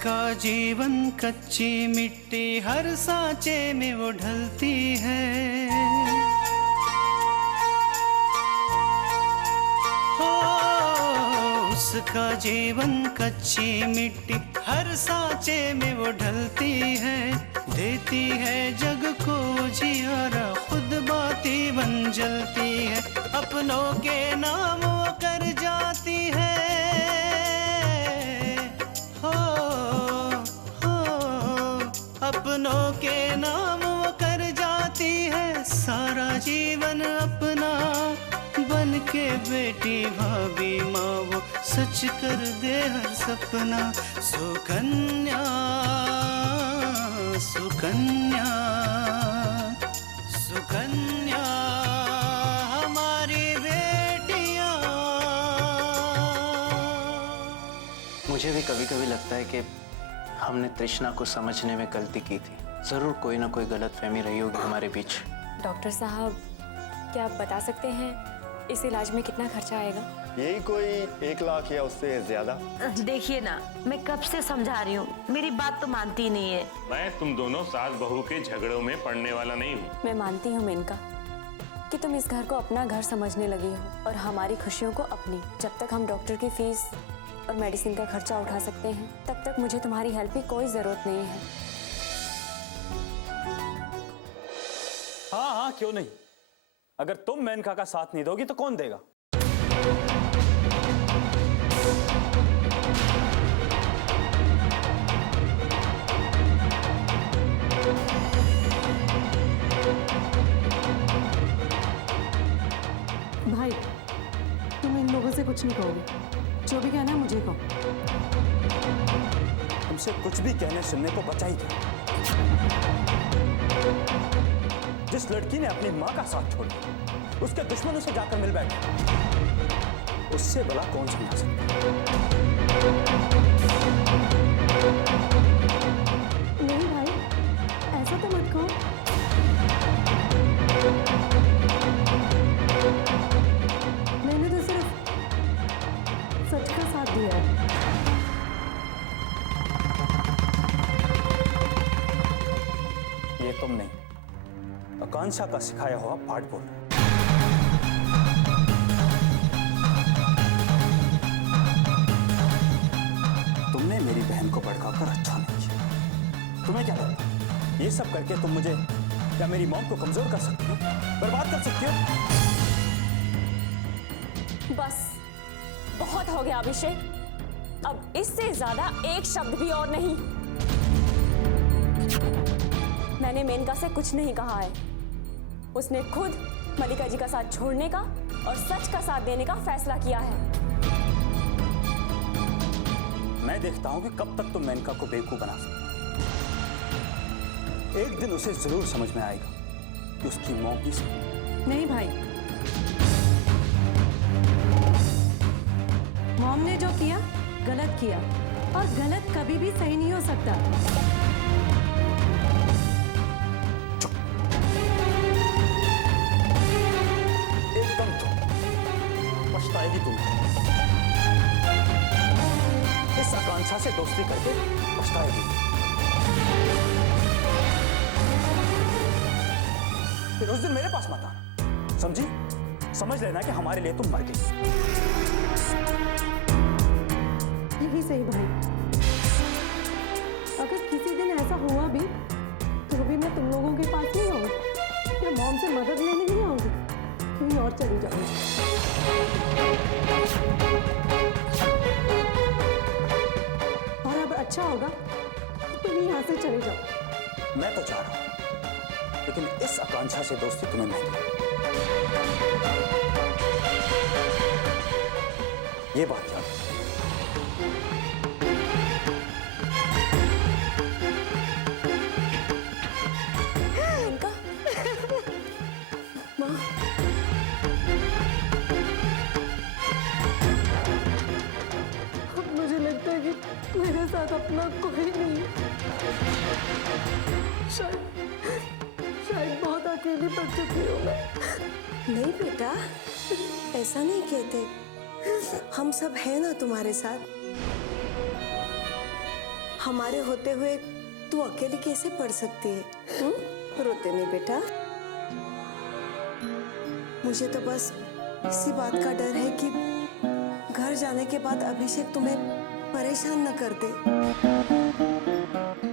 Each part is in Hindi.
उसका जीवन कच्ची मिट्टी हर सांचे में वो ढलती है। हो उसका जीवन कच्ची मिट्टी हर सांचे में वो ढलती है। देती है जग को जियारा खुद बाती बन जलती है। अपनों के नाम वो कर जाती है। अपनों के नाम वो कर जाती है। सारा जीवन अपना बन के बेटी भाभी माँ वो सच कर दे हर सपना। सुकन्या सुकन्या सुकन्या हमारी बेटियाँ। मुझे भी कभी कभी लगता है कि हमने तृष्णा को समझने में गलती की थी। जरूर कोई ना कोई गलतफहमी रही होगी हमारे बीच। डॉक्टर साहब, क्या आप बता सकते हैं इस इलाज में कितना खर्चा आएगा? यही कोई 1 लाख या उससे ज्यादा। देखिए ना, मैं कब से समझा रही हूँ, मेरी बात तो मानती नहीं है। मैं तुम दोनों सास बहू के झगड़ों में पड़ने वाला नहीं हूँ। मैं मानती हूँ मेनका कि तुम इस घर को अपना घर समझने लगी हो और हमारी खुशियों को अपनी। जब तक हम डॉक्टर की फीस और मेडिसिन का खर्चा उठा सकते हैं तब तक मुझे तुम्हारी हेल्प की कोई जरूरत नहीं है। हाँ हाँ, क्यों नहीं। अगर तुम मेनका का साथ नहीं दोगी तो कौन देगा? भाई, तुम इन लोगों से कुछ नहीं कहोगे। जो भी कहना है मुझे कहो। तुमसे कुछ भी कहने सुनने को बचा ही क्या? जिस लड़की ने अपनी माँ का साथ छोड़ दिया, उसके दुश्मनों से जाकर मिल बैठे, उससे भला कौन समझा सकता? नहीं भाई, ऐसा तो मत कहो। मैंने तो सिर्फ सच का साथ दिया है। ये तुम नहीं, आकांक्षा का सिखाया हुआ पाठ बोल रहे हो। तुमने मेरी बहन को भड़काकर अच्छा नहीं किया। तुम्हें क्या लगता है ये सब करके तुम मुझे या मेरी मॉम को कमजोर कर सकती हो, बर्बाद कर सकती हो? बस बहुत हो गया अभिषेक, अब इससे ज्यादा एक शब्द भी और नहीं। मैंने मेनका से कुछ नहीं कहा है। उसने खुद मलिका जी का साथ छोड़ने का और सच का साथ देने का फैसला किया है। मैं देखता हूं कि कब तक तुम मेनका को बेवकूफ बना सकते हो। एक दिन उसे जरूर समझ में आएगा कि उसकी मौत भी सही। नहीं भाई, मॉम ने जो किया गलत किया और गलत कभी भी सही नहीं हो सकता। एकदम तो पछताएगी तुम। इस आकांक्षा से दोस्ती करके पछताएगी। फिर उस दिन मेरे पास मत आना, समझी? समझ लेना कि हमारे लिए तुम मर गई। यही सही भाई। अगर किसी दिन ऐसा हुआ भी तो भी मैं तुम लोगों के पास नहीं आऊंगी या मॉम से मदद लेने नहीं आऊंगी, कहीं और चली जाऊंगी। और अब अच्छा होगा तो तुम यहाँ से चले जाओ। मैं तो चाह रहा हूं, लेकिन इस आकांक्षा से दोस्ती तुम्हें नहीं। ये बात याद रखो। मुझे लगता है कि मेरे साथ अपना कोई नहीं। शायद बहुत अकेली पड़ चुकी हूँ मैं। नहीं बेटा, ऐसा नहीं कहते। हम सब हैं ना तुम्हारे साथ। हमारे होते हुए तू अकेली कैसे पढ़ सकती है? रोते नहीं बेटा। मुझे तो बस इसी बात का डर है कि घर जाने के बाद अभिषेक तुम्हें परेशान न कर दे।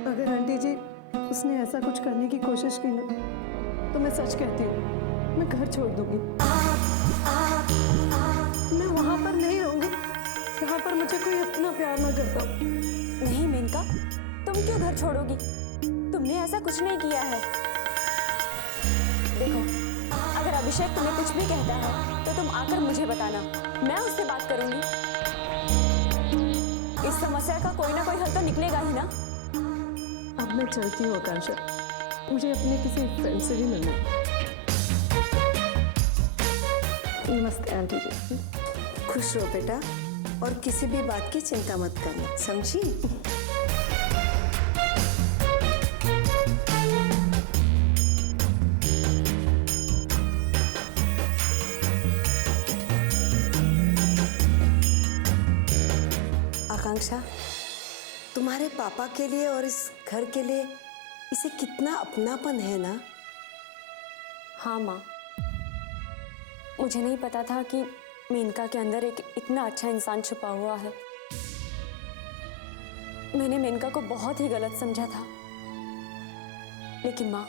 अगर आंटी जी उसने ऐसा कुछ करने की कोशिश की ना, तो मैं सच कहती हूँ, मैं घर छोड़ दूंगी। मैं वहां पर नहीं रहूंगी जहां पर मुझे कोई इतना प्यार ना करता हो। नहीं मेनका, तुम क्यों घर छोड़ोगी? तुमने ऐसा कुछ नहीं किया है। देखो, अगर अभिषेक तुम्हें कुछ भी कहता है तो तुम आकर मुझे बताना, मैं उससे बात करूंगी। इस समस्या का कोई ना कोई हल तो निकलेगा ही ना। अब मैं चलती हूँ आकांक्षा, मुझे अपने किसी फ्रेंड से भी मिलना है। नमस्ते आंटी जी। खुश रहो बेटा, और किसी भी बात की चिंता मत करना, समझी? आकांक्षा, तुम्हारे पापा के लिए और इस घर के लिए इसे कितना अपनापन है ना? हाँ माँ, मुझे नहीं पता था कि मेनका के अंदर एक इतना अच्छा इंसान छुपा हुआ है। मैंने मेनका को बहुत ही गलत समझा था, लेकिन माँ,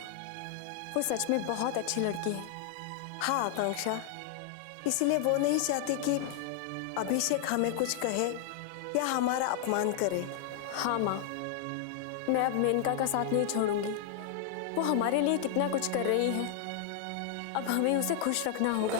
वो सच में बहुत अच्छी लड़की है। हाँ आकांक्षा, इसलिए वो नहीं चाहती कि अभिषेक हमें कुछ कहे या हमारा अपमान करे। हाँ माँ, मैं अब मेनका का साथ नहीं छोड़ूंगी। वो हमारे लिए कितना कुछ कर रही है, अब हमें उसे खुश रखना होगा।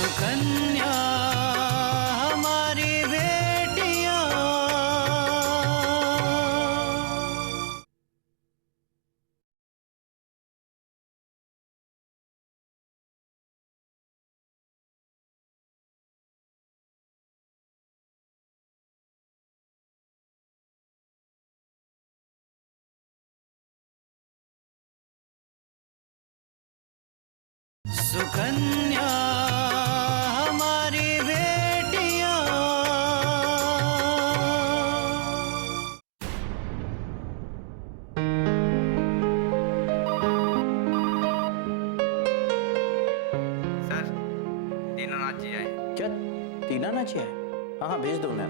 सुकन्या हमारी बेटियां, सुकन्या हमारी बेटियां। सर, दीनानाथ जी आए। क्या दीनानाथ जी आए? हाँ हाँ, भेज दो उन्हें।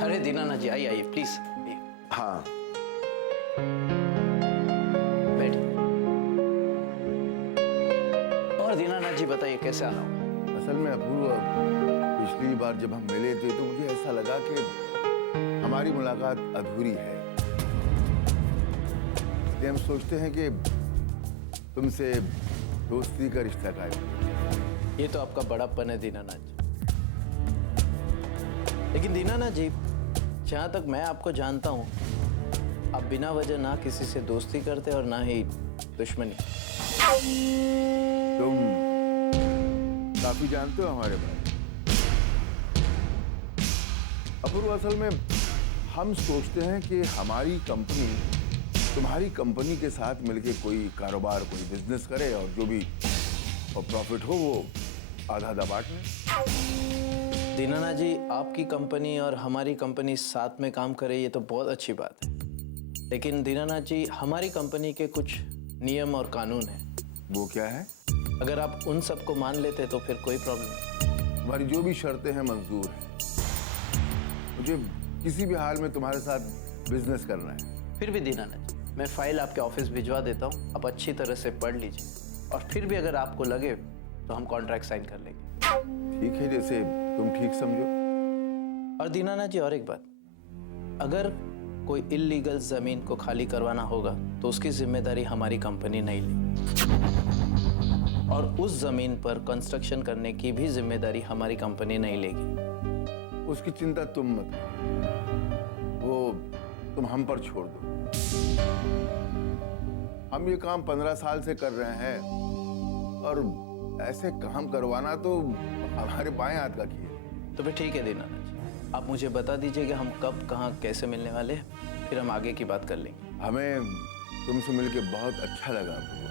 अरे दीनानाथ जी, आइए आइए प्लीज। हाँ, बैठिए। और दीनानाथ जी बताइए, कैसे आना हुआ? असल में अपूर्व, पिछली बार जब हम मिले थे तो मुझे ऐसा लगा कि हमारी मुलाकात अधूरी है। इसलिए हम सोचते हैं कि तुमसे दोस्ती का रिश्ता कायम। ये तो आपका बड़ापन है दीनानाथ जी। लेकिन दीनानाथ जी, जहां तक मैं आपको जानता हूं, आप बिना वजह ना किसी से दोस्ती करते और ना ही दुश्मनी। तुम काफी जानते हो हमारे बारे में। अपूर्व, असल में हम सोचते हैं कि हमारी कंपनी तुम्हारी कंपनी के साथ मिलके कोई कारोबार, कोई बिजनेस करे और जो भी प्रॉफिट हो वो आधा बांट लें। दीनानाथ जी, आपकी कंपनी और हमारी कंपनी साथ में काम करे, ये तो बहुत अच्छी बात है। लेकिन दीनानाथ जी, हमारी कंपनी के कुछ नियम और कानून हैं। वो क्या है? अगर आप उन सबको मान लेते तो फिर कोई प्रॉब्लम नहीं। तुम्हारी जो भी शर्तें हैं मंजूर है। मुझे किसी भी हाल में तुम्हारे साथ बिजनेस करना है। फिर भी दीनानाथ जी, मैं फाइल आपके ऑफिस भिजवा देता हूँ, आप अच्छी तरह से पढ़ लीजिए, और फिर भी अगर आपको लगे तो हम कॉन्ट्रैक्ट साइन कर लेंगे। ठीक है, जैसे तुम ठीक समझो। और दीनानाथ जी, और एक बात, अगर कोई इल्लीगल जमीन को खाली करवाना होगा तो उसकी जिम्मेदारी हमारी कंपनी नहीं लेगी, और उस जमीन पर कंस्ट्रक्शन करने की भी जिम्मेदारी हमारी कंपनी नहीं लेगी। उसकी चिंता तुम मत करो। वो तुम हम पर छोड़ दो। हम ये काम 15 साल से कर रहे हैं और ऐसे काम करवाना तो हमारे बाएं हाथ का खेल है। तो फिर ठीक है दीनानाथ जी, आप मुझे बता दीजिए कि हम कब कहाँ कैसे मिलने वाले हैं, फिर हम आगे की बात कर लेंगे। हमें तुमसे मिलके बहुत अच्छा लगा अपूर्वा।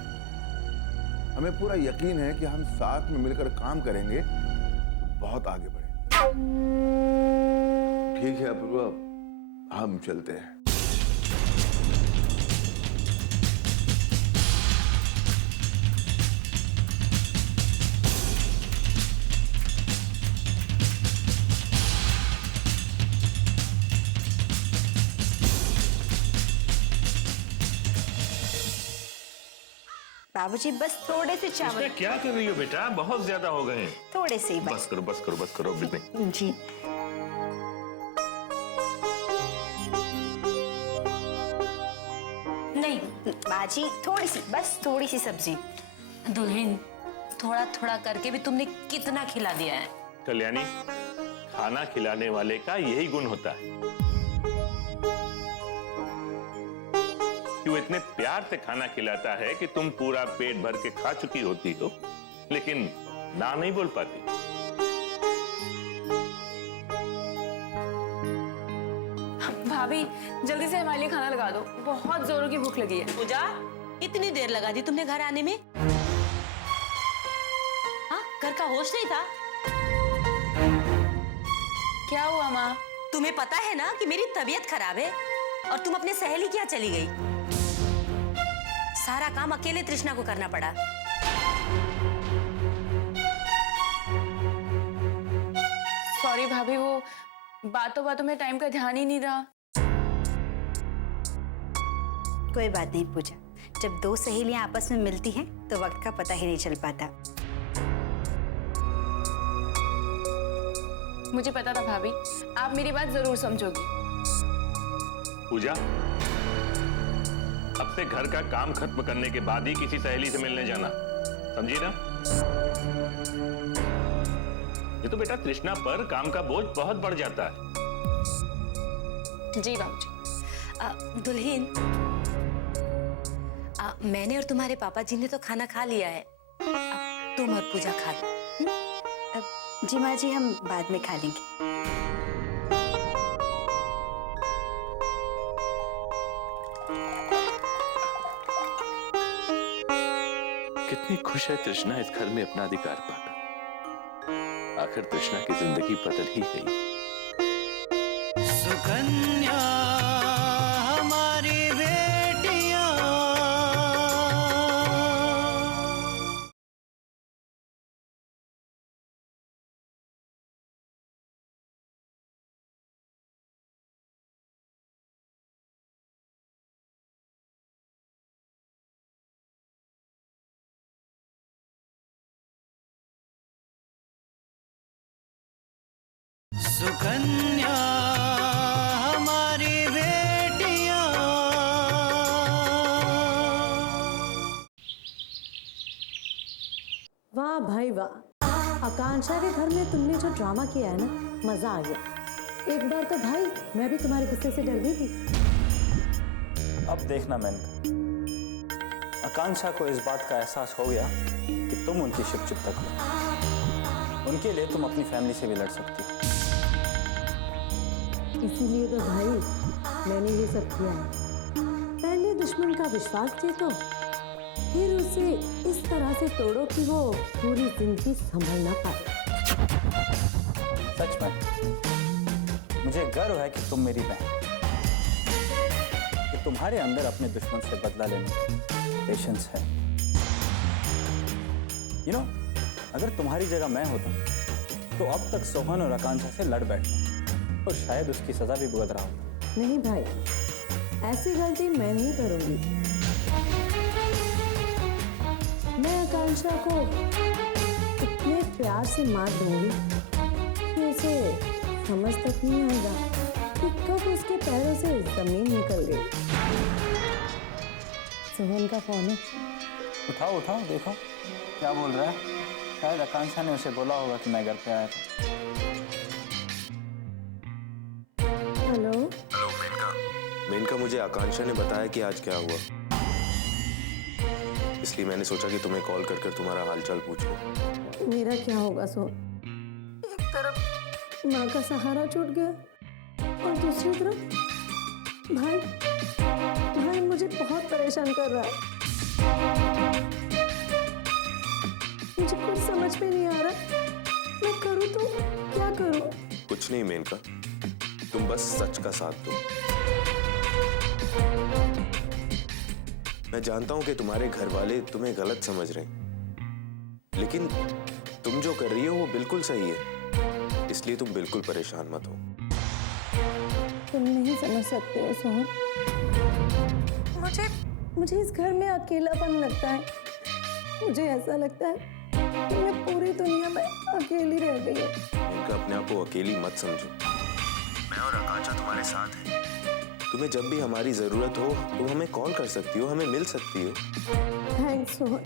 हमें पूरा यकीन है कि हम साथ में मिलकर काम करेंगे तो बहुत आगे बढ़ेंगे। ठीक है अपूर्वा, हम चलते हैं। बाबूजी बस थोड़े से चावल। इसमें क्या कर रही हो बेटा, बहुत ज्यादा हो गए हैं। थोड़े से ही बस करो बस करो बस करो बिल्कुल। जी नहीं बाजी, थोड़ी सी सब्जी। दुल्हन, थोड़ा थोड़ा करके भी तुमने कितना खिला दिया है। कल्याणी, खाना खिलाने वाले का यही गुण होता है कि वो इतने प्यार से खाना खिलाता है कि तुम पूरा पेट भर के खा चुकी होती हो लेकिन ना नहीं बोल पाती। भाभी जल्दी से हमारे लिए खाना लगा दो, बहुत जोरों की भूख लगी है। पूजा, इतनी देर लगा दी तुमने घर आने में? हाँ, घर का होश नहीं था? क्या हुआ माँ? तुम्हें पता है ना कि मेरी तबीयत खराब है और तुम अपने सहेली क्या चली गई। सारा काम अकेले तृष्णा को करना पड़ा। सॉरी भाभी, वो बातों बातों में टाइम का ध्यान ही नहीं रहा। कोई बात नहीं पूजा, जब दो सहेलियां आपस में मिलती हैं तो वक्त का पता ही नहीं चल पाता। मुझे पता था भाभी, आप मेरी बात जरूर समझोगी। पूजा, अब से घर का काम खत्म करने के बाद ही किसी सहेली से मिलने जाना, समझी ना? ये तो बेटा तृष्णा पर काम का बोझ बहुत बढ़ जाता है। जी बाबूजी। दुल्हन, मैंने और तुम्हारे पापा जी ने तो खाना खा लिया है, अब तुम और पूजा खा लो। जी माँ जी, हम बाद में खा लेंगे। कितनी खुश है तृष्णा इस घर में अपना अधिकार पाकर। आखिर तृष्णा की जिंदगी बदल ही गई। सुकन्या हमारी बेटियां, सुकन्या हमारी बेटियां। वाह भाई वाह, आकांक्षा के घर में तुमने जो ड्रामा किया है ना, मजा आ गया। एक बार तो भाई मैं भी तुम्हारे गुस्से से डर गई थी। अब देखना मेनका, आकांक्षा को इस बात का एहसास हो गया कि तुम उनकी शुभचिंतक हो। उनके लिए तुम अपनी फैमिली से भी लड़ सकती हो। इसीलिए तो भाई मैंने ये सब किया है। पहले दुश्मन का विश्वास जीतो, फिर उसे इस तरह से तोड़ो कि वो पूरी जिंदगी संभल ना पाए। सच में मुझे गर्व है कि तुम मेरी बहन, कि तुम्हारे अंदर अपने दुश्मन से बदला लेने का पेशेंस है। यू नो, अगर तुम्हारी जगह मैं होता तो अब तक सोहन और आकांक्षा से लड़ बैठता और शायद उसकी सजा भी भुगत रहा होता। नहीं भाई, ऐसी गलती मैं नहीं करूंगी। मैं आकांक्षा को इतने प्यार से मार दूंगी कि उसे समझ तक नहीं आएगा कि कब उसके पैरों से जमीन निकल गई। सोहन का फोन है। उठाओ उठाओ, देखो क्या बोल रहा है। शायद आकांक्षा ने उसे बोला होगा कि मैं घर पे आया था। हेलो। हेलो मेनका, मेनका, मुझे आकांक्षा ने बताया कि आज क्या हुआ, इसलिए मैंने सोचा कि तुम्हें कॉल कर कर तुम्हारा हालचाल पूछ लूं। मेरा क्या होगा सोहन? एक तरफ माँ का सहारा छूट गया और दूसरी तरफ भाई मुझे बहुत परेशान कर रहा है। मुझे कुछ समझ में नहीं आ रहा, मैं करूँ तो क्या करूँ? कुछ नहीं मेनका, तुम बस सच का साथ दो। मैं जानता हूं कि तुम्हारे घर वाले तुम्हें गलत समझ रहे हैं, लेकिन तुम जो कर रही हो वो बिल्कुल सही है, इसलिए तुम बिल्कुल परेशान मत हो। तुम नहीं समझ सकते हो सोहन, मुझे इस घर में अकेलापन लगता है। मुझे ऐसा लगता है कि मैं पूरी दुनिया में अकेली रह गई हूँ। मेनका, अपने आप को अकेली मत समझो, मैं और आकांक्षा तुम्हारे साथ हैं। तुम्हें जब भी हमारी जरूरत हो तुम हमें कॉल कर सकती हो, हमें मिल सकती हो। थैंक्स सोहन,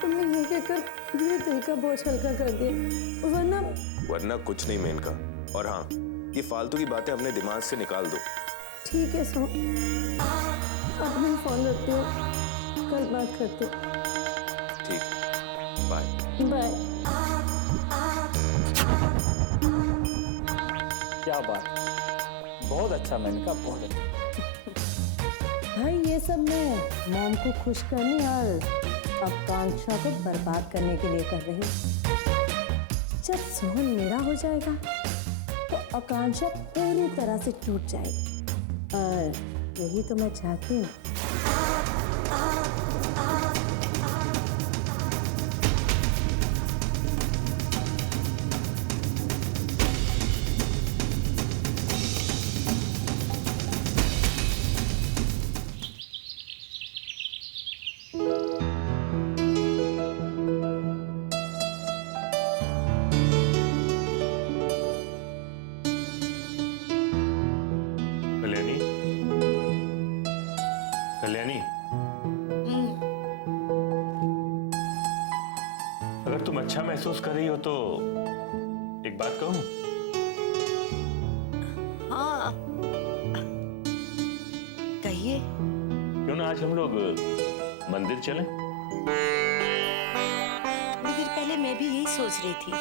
तुमने ये कहकर मेरे दिल का बोझ हल्का कर दिया, वरना कुछ नहीं मेनका। और हाँ, ये फालतू की बातें अपने दिमाग से निकाल दो। ठीक है सोहन, अब मैं फोन रखती हूँ, कल बात करते हैं। ठीक, बाय बाय। क्या बात, बहुत अच्छा मेनका, बहुत अच्छा। भाई ये सब मैं मॉम को खुश करने और आकांक्षा को बर्बाद करने के लिए कर रही हूँ। जब सोहन मेरा हो जाएगा तो आकांक्षा पूरी तरह से टूट जाएगी, और यही तो मैं चाहती हूँ। कल्याणी, अगर तुम अच्छा महसूस कर रही हो तो एक बात कहूं? हाँ, कहिए। क्यों ना आज हम लोग मंदिर चलें? थोड़ी देर पहले मैं भी यही सोच रही थी।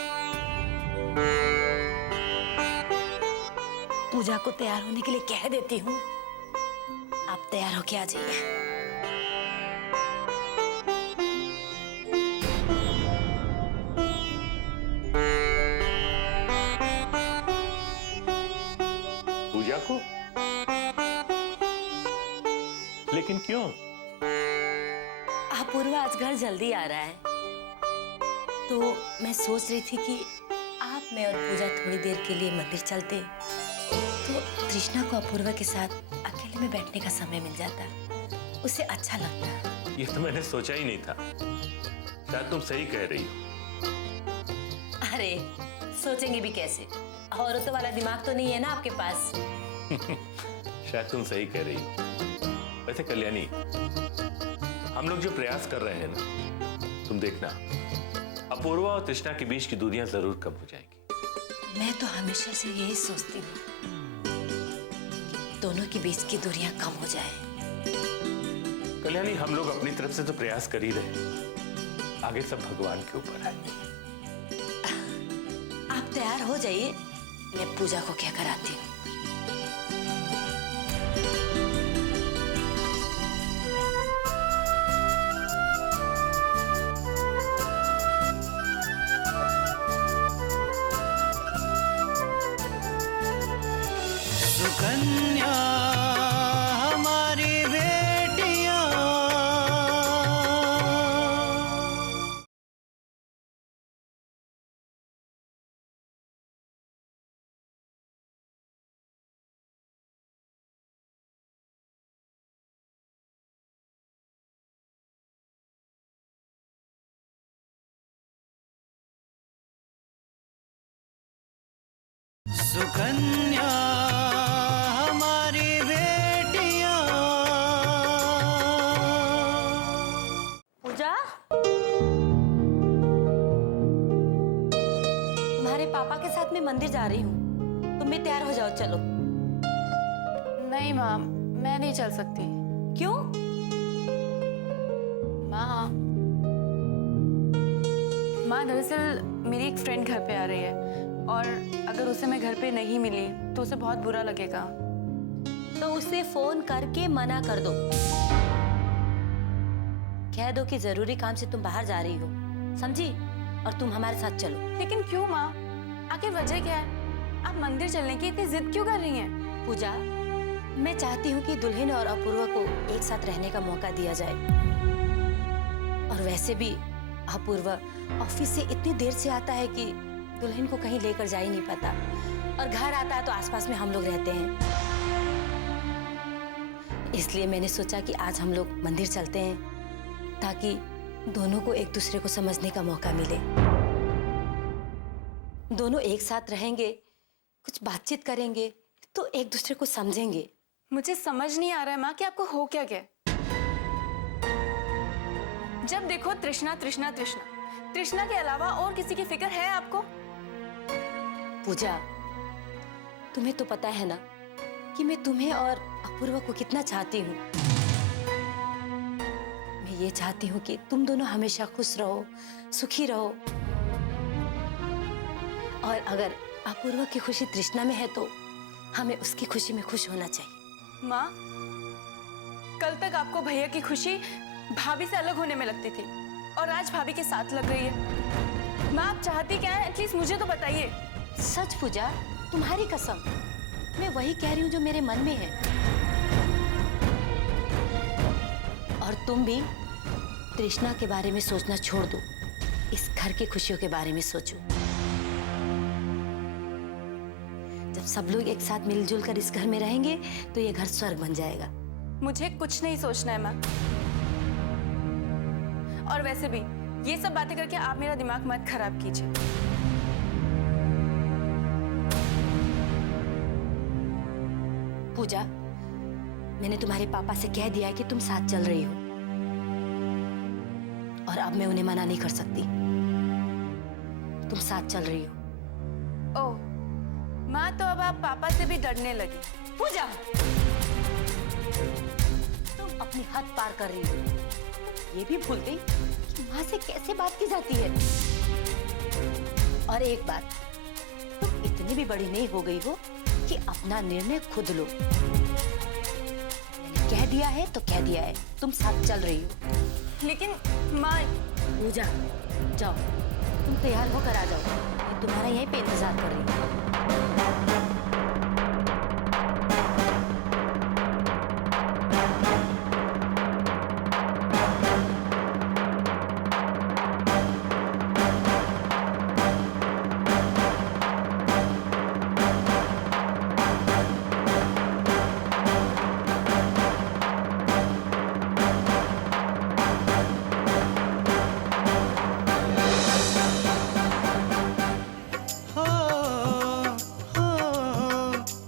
पूजा को तैयार होने के लिए कह देती हूँ, आप तैयार होके आ जाइए। पूजा को? लेकिन क्यों? अपूर्वा आज घर जल्दी आ रहा है, तो मैं सोच रही थी कि आप, मैं और पूजा थोड़ी देर के लिए मंदिर चलते, तो तृष्णा को अपूर्वा के साथ अकेले में बैठने का समय मिल जाता, उसे अच्छा लगता। ये तो मैंने सोचा ही नहीं था। शायद तुम सही कह रही हो। अरे सोचेंगे भी कैसे, औरतों वाला दिमाग तो नहीं है ना आपके पास। शायद तुम सही कह रही हो। वैसे कल्याणी, हम लोग जो प्रयास कर रहे हैं ना, तुम देखना अपूर्वा और तृष्णा के बीच की दूरियां जरूर कम हो जाएगी। मैं तो हमेशा से यही सोचती हूँ कि दोनों के बीच की दूरियां कम हो जाए। कल्याणी, हम लोग अपनी तरफ से तो प्रयास कर ही रहे, आगे सब भगवान के ऊपर है। आप तैयार हो जाइए, मैं पूजा को क्या कराती हूँ। सुकन्या हमारी बेटियां, सुकन्या हमारी बेटियां। पूजा, तुम्हारे पापा के साथ मैं मंदिर जा रही हूँ। तुम भी तैयार हो जाओ, चलो। नहीं माँ, मैं नहीं चल सकती। क्यों? माँ दरअसल मेरी एक फ्रेंड घर पे आ रही है और अगर उसे मैं घर पे नहीं मिली तो उसे बहुत बुरा लगेगा। तो उसे फोन करके मना कर दो, कह दो कि जरूरी काम से तुम बाहर जा रही हो, समझी? और तुम हमारे साथ चलो। लेकिन क्यों माँ? आखिर वजह क्या है? आप मंदिर चलने की इतनी जिद क्यों कर रही हैं? पूजा, मैं चाहती हूँ कि दुल्हन और अपूर्वा को एक साथ रहने का मौका दिया जाए। और वैसे भी अपूर्वा ऑफिस से इतनी देर से आता है कि दुल्हन को कहीं लेकर जा ही नहीं पाता, और घर आता है तो आसपास में हम लोग रहते हैं। इसलिए मैंने सोचा कि आज हम लोग मंदिर चलते हैं, ताकि दोनों को एक दूसरे को समझने का मौका मिले। दोनों एक साथ रहेंगे, कुछ बातचीत करेंगे तो एक दूसरे को समझेंगे। मुझे समझ नहीं आ रहा है माँ कि आपको हो क्या गया। जब देखो तृष्णा तृष्णा तृष्णा, तृष्णा के अलावा और किसी की फिक्र है आपको? पूजा, तुम्हें तो पता है ना कि मैं तुम्हें और अपूर्वा को कितना चाहती हूँ। मैं ये चाहती हूँ कि तुम दोनों हमेशा खुश रहो, सुखी रहो। और अगर अपूर्वा की खुशी तृष्णा में है तो हमें उसकी खुशी में खुश होना चाहिए। माँ, कल तक आपको भैया की खुशी भाभी से अलग होने में लगती थी और आज भाभी के साथ लग रही है। माँ, आप चाहती क्या है? एटलीस्ट मुझे तो बताइए। सच पूजा, तुम्हारी कसम, मैं वही कह रही हूँ जो मेरे मन में है। और तुम भी तृष्णा के बारे में सोचना छोड़ दो, इस घर की खुशियों के बारे में सोचो। जब सब लोग एक साथ मिलजुल कर इस घर में रहेंगे तो ये घर स्वर्ग बन जाएगा। मुझे कुछ नहीं सोचना है माँ। और वैसे भी ये सब बातें करके आप मेरा दिमाग मत खराब कीजिए। पूजा, मैंने तुम्हारे पापा से कह दिया है कि तुम साथ चल रही हो, और अब मैं उन्हें मना नहीं कर सकती। तुम साथ चल रही हो। ओह माँ, तो अब आप पापा से भी डरने लगी। पूजा, तुम अपनी हद पार कर रही हो। ये भी भूल गई कि माँ से कैसे बात की जाती है। और एक बात, तुम इतनी भी बड़ी नहीं हो गई हो कि अपना निर्णय खुद लो। मैंने कह दिया है तो कह दिया है, तुम साथ चल रही हो। लेकिन माँ। पूजा, जाओ, तुम तैयार होकर आ जाओ, मैं तुम्हारा यहीं पे इंतजार कर रही हूँ।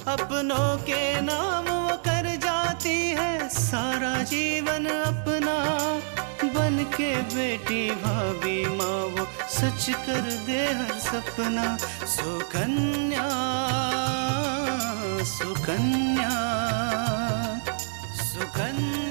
अपनों के नाम वो कर जाती है सारा जीवन अपना, बन के बेटी भाभी माँ वो सच कर दे हर सपना। सुकन्या सुकन्या सुकन्या।